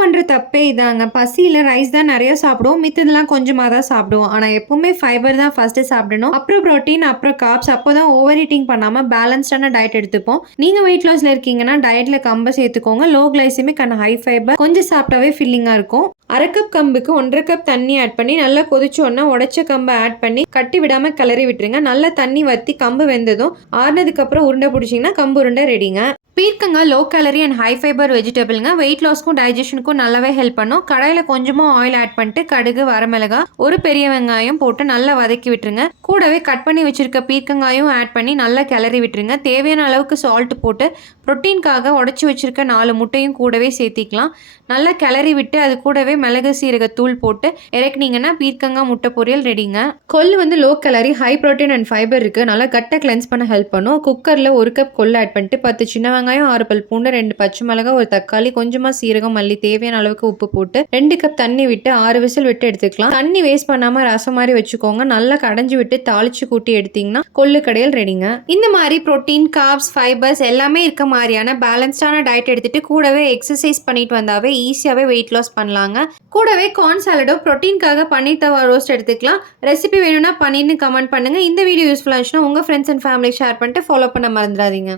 பண்ணுற தப்பே இதாங்க. பசியில் ரைஸ் தான் நிறைய சாப்பிடுவோம். மித்ததெல்லாம் கொஞ்சமாக தான் சாப்பிடுவோம். ஆனால் எப்பவுமே ஃபைபர் தான் ஃபஸ்ட்டு சாப்பிடணும். அப்புறம் ப்ரோட்டீன் அப்புறம் காப்ஸ் அப்போ தான் ஓவர் ஈட்டிங் பண்ணாமல் பேலன்ஸ்டான டயட் எடுத்துப்போம் நீங்கள் வெயிட் லாஸில் இருக்கீங்கன்னா டயட்டில் கம்பை சேர்த்துக்கோங்க. Low glycemic and high fibre கொஞ்சம் சாப்பிட்டாவே ஃபில்லிங்காக இருக்கும். அரை கப் கம்புக்கு ஒன்றரை கப் தண்ணி ஆட் பண்ணி நல்லா கொதிச்சோன்னா உடச்ச கம்பை ஆட் பண்ணி கட்டி விடாமல் கிளறி விட்டுருங்க. நல்லா தண்ணி வற்றி கம்பு வெந்ததும் ஆறுனதுக்கப்புறம் உருண்டை பிடிச்சிங்கன்னா கம்பு உருண்டை ரெடிங்க பீர்க்கங்க low calorie and high fibre வெஜிடபிள்ங்க weight லாஸ்க்கும் டைஜஷனுக்கும் நல்லாவே ஹெல்ப் பண்ணும். கடையில் கொஞ்சமாக ஆயில் ஆட் பண்ணிட்டு கடுகு வரமிளகா ஒரு பெரிய வெங்காயம் போட்டு நல்லா வதக்கி விட்டுருங்க. கூடவே கட் பண்ணி வச்சிருக்க பீர்க்கங்காயும் ஆட் பண்ணி நல்லா கிளறி விட்டுருங்க. தேவையான அளவுக்கு சால்ட் போட்டு ப்ரோட்டீனுக்காக உடச்சி வச்சிருக்க நாலு முட்டையும் கூடவே சேர்த்திக்கலாம். நல்லா கிளறி விட்டு அது கூடவே மிளகு சீரக தூள் போட்டு இறக்குனீங்கன்னா பீர்க்கங்காய் முட்டை பொரியல் ரெடிங்க கொல் வந்து low calorie high protein and fibre இருக்குது நல்லா கட்டை கிளென்ஸ் பண்ண ஹெல்ப் பண்ணும். குக்கரில் ஒரு கப் கொல் ஆட் பண்ணிட்டு பத்து சின்ன வெங்காயம் ஆறு பல் பூண்டு ரெண்டு பச்சை மிளகாய் ஒரு தக்காளி கொஞ்சமாக சீரகம் மல்லி தேவையான அளவுக்கு உப்பு போட்டு ரெண்டு கப் தண்ணி விட்டு ஆறு விசில் விட்டு எடுத்துக்கலாம். தண்ணி வேஸ்ட் பண்ணாமல் ரசம் மாதிரி வச்சுக்கோங்க. நல்லா கடைஞ்சி விட்டு தாளிச்சு கூட்டி எடுத்தீங்கன்னா கொள்ளு கடையில் ரெடிங்க இந்த மாதிரி ப்ரோட்டீன் கார்ப்ஸ் ஃபைபர்ஸ் எல்லாமே இருக்க மாதிரியான பேலன்ஸ்டான டயட் எடுத்துட்டு கூடவே எக்ஸசைஸ் பண்ணிட்டு வந்தாவே ஈஸியாகவே வெயிட் லாஸ் பண்ணலாங்க. கூடவே கார்ன் சாலடோ ப்ரோட்டீன்காக பன்னீர் தவா ரோஸ்ட் எடுத்துக்கலாம். ரெசிபி வேணும்னா பன்னீர்னு கமெண்ட் பண்ணுங்க. இந்த வீடியோ யூஸ்ஃபுல்லாக இருந்துச்சுன்னா உங்கள் ஃப்ரெண்ட்ஸ் அண்ட் ஃபேமிலி ஷேர் பண்ணிட்டு ஃபாலோ பண்ண மறந்துடாதீங்க.